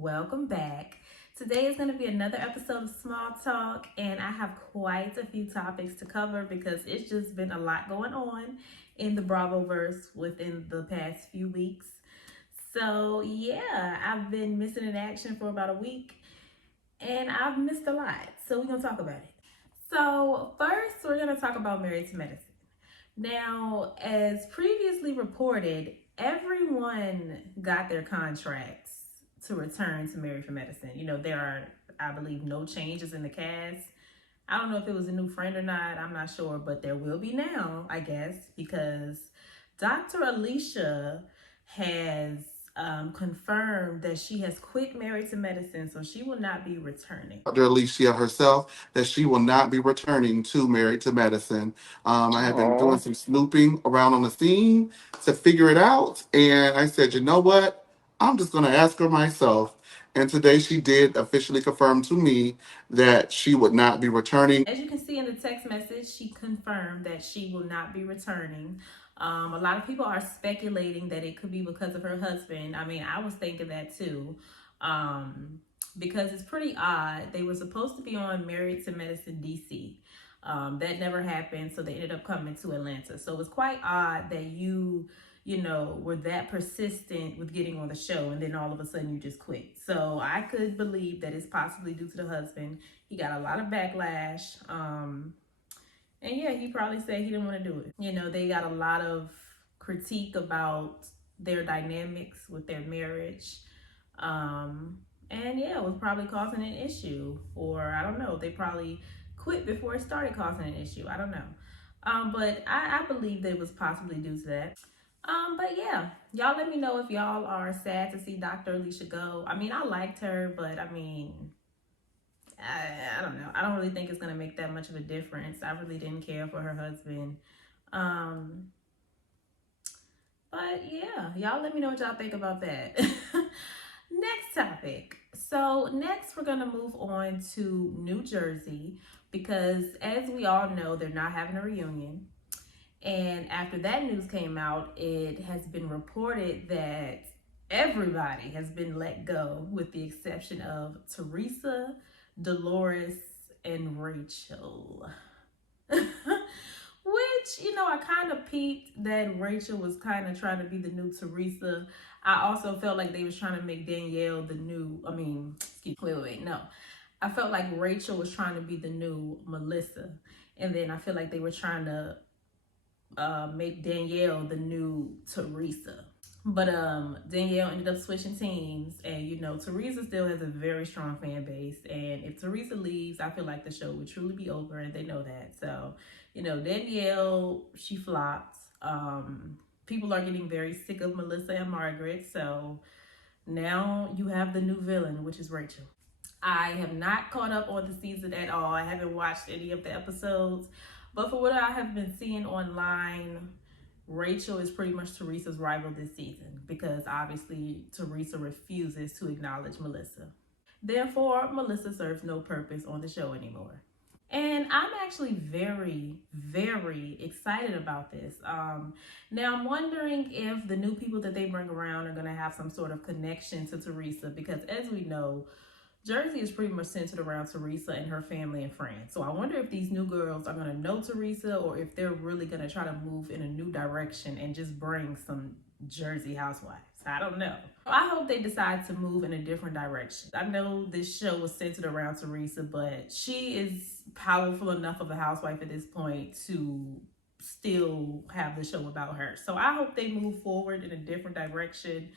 welcome back. Today is going to be another episode of Small Talk, and I have quite a few topics to cover because it's just been a lot going on in the Bravoverse within the past few weeks. So, yeah, I've been missing in action for about a week, and I've missed a lot. So, we're going to talk about it. So, first, we're going to talk about Married to Medicine. Now, as previously reported, everyone got their contracts to return to Married for Medicine. You know, there are, I believe, no changes in the cast. I don't know if it was a new friend or not. I'm not sure, but there will be now, I guess, because Dr. Alicia has confirmed that she has quit Married to Medicine, so she will not be returning. Dr. Alicia herself that she will not be returning to Married to Medicine. I have been doing some snooping around on the scene to figure it out, and I said, you know what? I'm just going to ask her myself. And today she did officially confirm to me that she would not be returning. As you can see in the text message, she confirmed that she will not be returning. A lot of people are speculating that it could be because of her husband. I mean, I was thinking that too. Because it's pretty odd. They were supposed to be on Married to Medicine DC. That never happened, so they ended up coming to Atlanta. So it's quite odd that were that persistent with getting on the show and then all of a sudden you just quit. So I could believe that it's possibly due to the husband. He got a lot of backlash. And yeah, he probably said he didn't want to do it. You know, they got a lot of critique about their dynamics with their marriage. And yeah, it was probably causing an issue. Or I don't know, they probably quit before it started causing an issue. I don't know. But I believe that it was possibly due to that. But yeah, y'all let me know if y'all are sad to see Dr. Alicia go. I mean, I liked her, but I mean, I don't know. I don't really think it's gonna make that much of a difference. I really didn't care for her husband. Um, but yeah, y'all let me know what y'all think about that. Next topic. So next we're gonna move on to New Jersey because as we all know, they're not having a reunion. And after that news came out, it has been reported that everybody has been let go with the exception of Teresa, Dolores, and Rachel. Which, I kind of peeped that Rachel was kind of trying to be the new Teresa. I also felt like they was trying to make Danielle the new, no. I felt like Rachel was trying to be the new Melissa. And then I feel like they were trying to make Danielle the new Teresa. But Danielle ended up switching teams, and Teresa still has a very strong fan base. And if Teresa leaves, I feel like the show would truly be over, and they know that. So, Danielle, she flopped. People are getting very sick of Melissa and Margaret, so now you have the new villain, which is Rachel. I have not caught up on the season at all. I haven't watched any of the episodes. But for what I have been seeing online, Rachel is pretty much Teresa's rival this season because obviously Teresa refuses to acknowledge Melissa. Therefore, Melissa serves no purpose on the show anymore. And I'm actually very, very excited about this. Now, I'm wondering if the new people that they bring around are going to have some sort of connection to Teresa because as we know, Jersey is pretty much centered around Teresa and her family and friends. So I wonder if these new girls are going to know Teresa or if they're really going to try to move in a new direction and just bring some Jersey Housewives. I don't know. I hope they decide to move in a different direction. I know this show was centered around Teresa, but she is powerful enough of a housewife at this point to still have the show about her. So I hope they move forward in a different direction.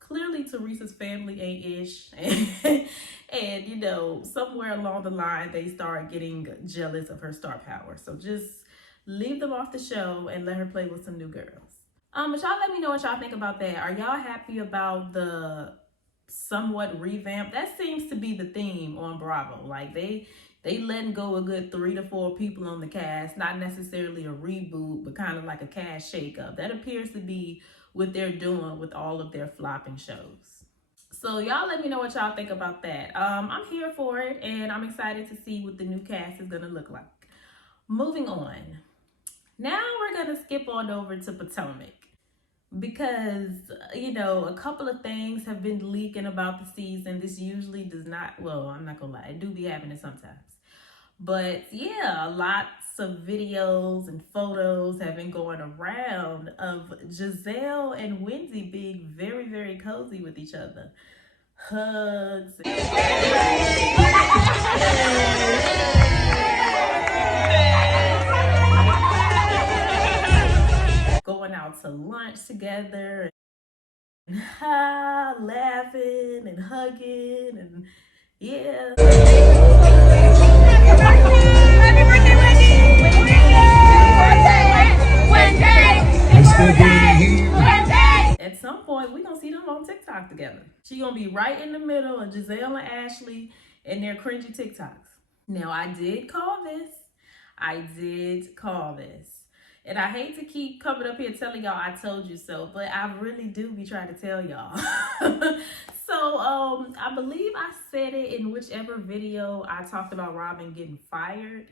Clearly Teresa's family ain't ish and somewhere along the line they start getting jealous of her star power, so just leave them off the show and let her play with some new girls. But y'all let me know what y'all think about that. Are y'all happy about the somewhat revamp? That seems to be the theme on Bravo. Like they letting go a good 3 to 4 people on the cast, not necessarily a reboot, but kind of like a cast shakeup. That appears to be what they're doing with all of their flopping shows. So y'all let me know what y'all think about that. I'm here for it, and I'm excited to see what the new cast is gonna look like. Moving on. Now we're gonna skip on over to Potomac. because a couple of things have been leaking about the season. This usually does not, well, I'm not gonna lie, it do be happening sometimes. But yeah, lots of videos and photos have been going around of Gizelle and Wendy being very, very cozy with each other. Hugs, going out to lunch together, and laughing and hugging, and yeah. Happy birthday, Wendy! Wednesday! At some point, we gonna see them on TikTok together. She gonna be right in the middle of Gizelle and Ashley and their cringy TikToks. Now, I did call this. And I hate to keep coming up here telling y'all I told you so, but I really do be trying to tell y'all. So I believe I said it in whichever video I talked about Robin getting fired.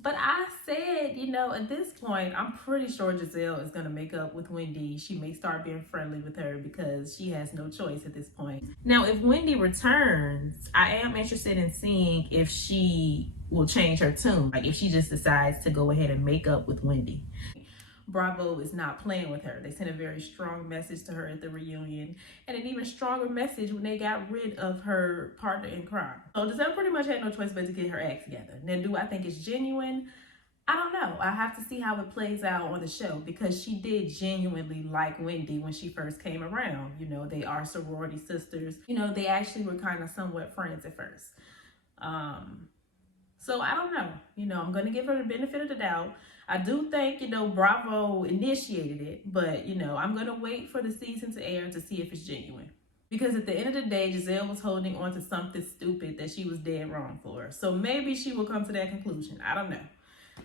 But I said, at this point, I'm pretty sure Gizelle is going to make up with Wendy. She may start being friendly with her because she has no choice at this point. Now, if Wendy returns, I am interested in seeing if she will change her tune. Like if she just decides to go ahead and make up with Wendy. Bravo is not playing with her. They sent a very strong message to her at the reunion, and an even stronger message when they got rid of her partner in crime. So Giselle pretty much had no choice but to get her act together. Now, do I think it's genuine? I don't know. I have to see how it plays out on the show because she did genuinely like Wendy when she first came around. They are sorority sisters. They actually were kind of somewhat friends at first. So I don't know. I'm going to give her the benefit of the doubt. I do think, Bravo initiated it, but, I'm going to wait for the season to air to see if it's genuine. Because at the end of the day, Gizelle was holding on to something stupid that she was dead wrong for. So maybe she will come to that conclusion. I don't know.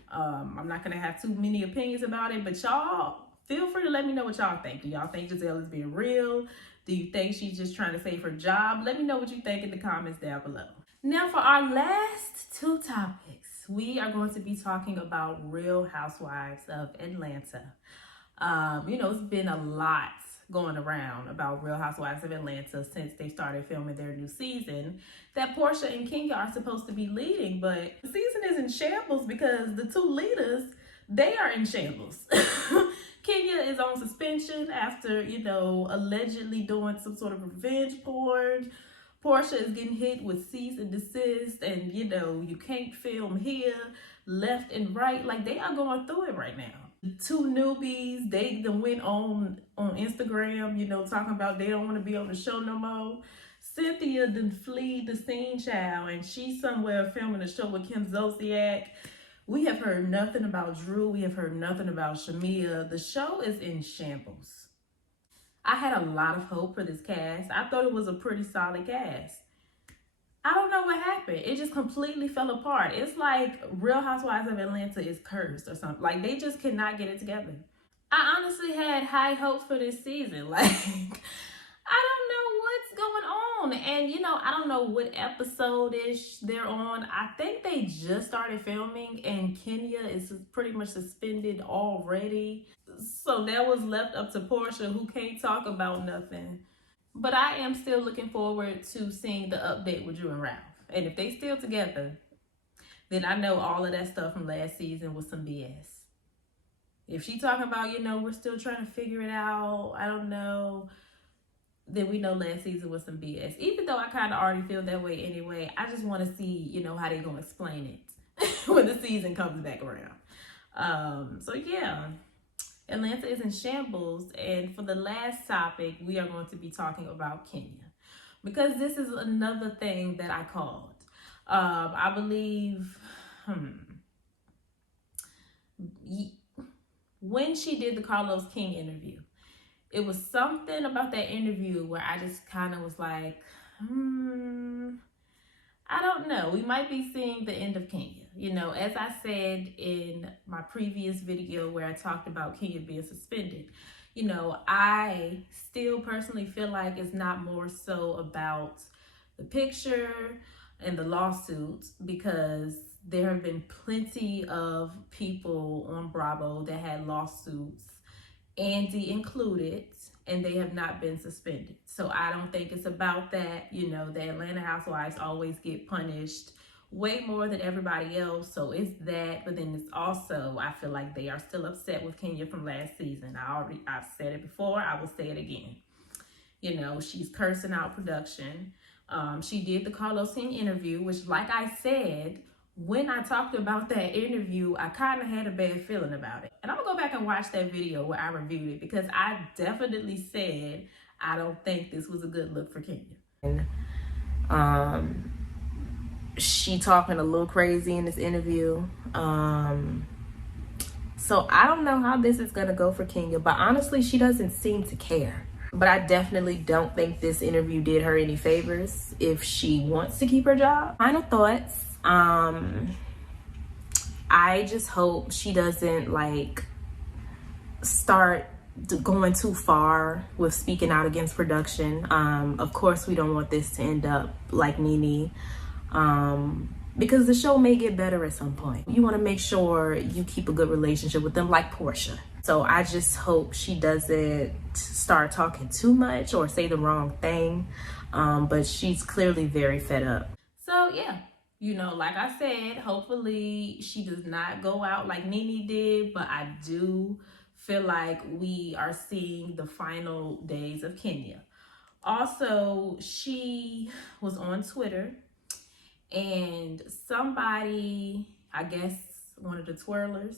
I'm not going to have too many opinions about it, but y'all feel free to let me know what y'all think. Do y'all think Gizelle is being real? Do you think she's just trying to save her job? Let me know what you think in the comments down below. Now for our last two topics, we are going to be talking about Real Housewives of Atlanta. It's been a lot going around about Real Housewives of Atlanta since they started filming their new season that Portia and Kenya are supposed to be leading, but the season is in shambles because the two leaders, they are in shambles. Kenya is on suspension after, allegedly doing some sort of revenge porn. Portia is getting hit with cease and desist, and you can't film here, left and right. Like they are going through it right now. The two newbies, they went on Instagram, talking about they don't want to be on the show no more. Cynthia done flee the scene, child, and she's somewhere filming a show with Kim Zolciak. We have heard nothing about Drew. We have heard nothing about Shamia. The show is in shambles. I had a lot of hope for this cast. I thought it was a pretty solid cast. I don't know what happened. It just completely fell apart. It's like Real Housewives of Atlanta is cursed or something. Like they just cannot get it together. I honestly had high hopes for this season. Like I don't know what's going on. And I don't know what episode they're on. I think they just started filming and Kenya is pretty much suspended already. So that was left up to Portia, who can't talk about nothing. But I am still looking forward to seeing the update with Drew and Ralph. And if they still together, then I know all of that stuff from last season was some BS. If she talking about, we're still trying to figure it out, I don't know, then we know last season was some BS. Even though I kind of already feel that way anyway, I just want to see, how they're going to explain it when the season comes back around. So yeah. Atlanta is in shambles, and for the last topic, we are going to be talking about Kenya because this is another thing that I called. I believe when she did the Carlos King interview, it was something about that interview where I just kind of was like, I don't know. We might be seeing the end of Kenya. As I said in my previous video where I talked about Kenya being suspended, I still personally feel like it's not more so about the picture and the lawsuits because there have been plenty of people on Bravo that had lawsuits Andy included, and they have not been suspended. So I don't think it's about that. You know, the Atlanta Housewives always get punished way more than everybody else. So it's that, but then it's also, I feel like they are still upset with Kenya from last season. I've said it before, I will say it again. You know, she's cursing out production. She did the Carlos King interview, which, like I said, when I talked about that interview, I kind of had a bad feeling about it. And I'm gonna go back and watch that video where I reviewed it, because I definitely said I don't think this was a good look for Kenya. She talking a little crazy in this interview. So I don't know how this is gonna go for Kenya, but honestly, she doesn't seem to care. But I definitely don't think this interview did her any favors if she wants to keep her job. Final thoughts. I just hope she doesn't like start going too far with speaking out against production. Of course, we don't want this to end up like Nene, because the show may get better at some point. You want to make sure you keep a good relationship with them, like Portia. So I just hope she doesn't start talking too much or say the wrong thing. But she's clearly very fed up. So yeah, you know, like I said, hopefully she does not go out like Nene did, but I do feel like we are seeing the final days of Kenya. Also, she was on Twitter, and somebody, I guess one of the twirlers,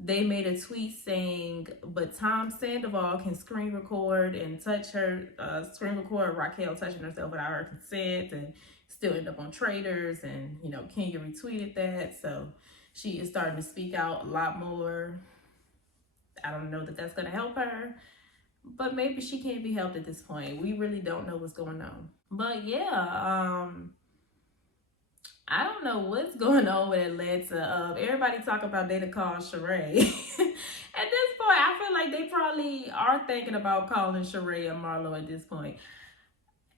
they made a tweet saying, but Tom Sandoval can screen record and touch her, screen record Raquel touching herself without her consent and still end up on Traders. And, you know, Kenya retweeted that. So she is starting to speak out a lot more. I don't know that that's going to help her, but maybe she can't be helped at this point. We really don't know what's going on. But yeah, I don't know what's going on with Atlanta. Everybody talk about they to call Sheree. At this point, I feel like they probably are thinking about calling Sheree and Marlo at this point.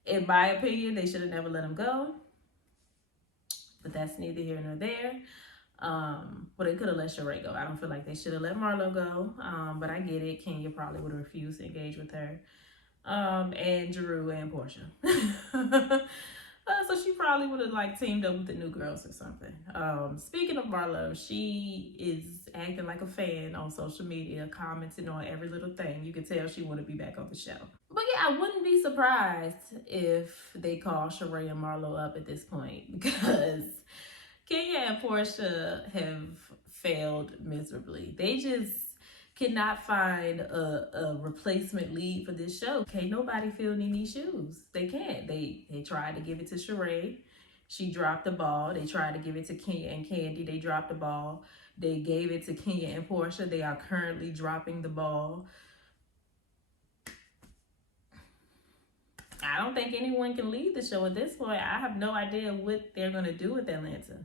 In my opinion, they should have never let him go. But that's neither here nor there. But they could have let Sheree go. I don't feel like they should have let Marlo go. But I get it. Kenya probably would have refused to engage with her. And Drew and Portia. So she probably would have like teamed up with the new girls or something. Speaking of Marlo, she is acting like a fan on social media, commenting on every little thing. You can tell she want to be back on the show. But yeah, I wouldn't be surprised if they call Sheree and Marlo up at this point, because Kenya and Portia have failed miserably. They just cannot find a replacement lead for this show. Can't nobody fill Nene's shoes. They can't. They tried to give it to Sheree. She dropped the ball. They tried to give it to Kenya and Candy. They dropped the ball. They gave it to Kenya and Portia. They are currently dropping the ball. I don't think anyone can lead the show at this point. I have no idea what they're going to do with Atlanta.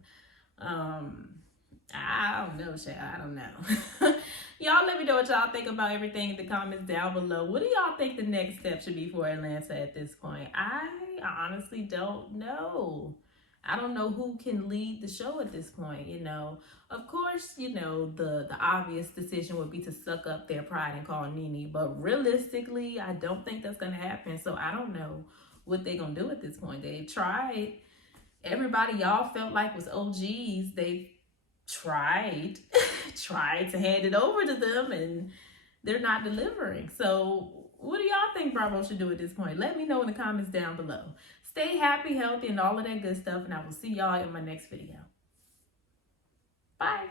I don't know, Shay. I don't know. Y'all let me know what y'all think about everything in the comments down below. What do y'all think the next step should be for Atlanta at this point? I honestly don't know. I don't know who can lead the show at this point, you know. Of course, you know, the obvious decision would be to suck up their pride and call Nene. But realistically, I don't think that's going to happen. So I don't know what they're going to do at this point. They tried. Everybody y'all felt like was OGs. They tried to hand it over to them, and they're not delivering. So what do y'all think Bravo should do at this point? Let me know in the comments down below. Stay happy, healthy, and all of that good stuff, and I will see y'all in my next video. Bye.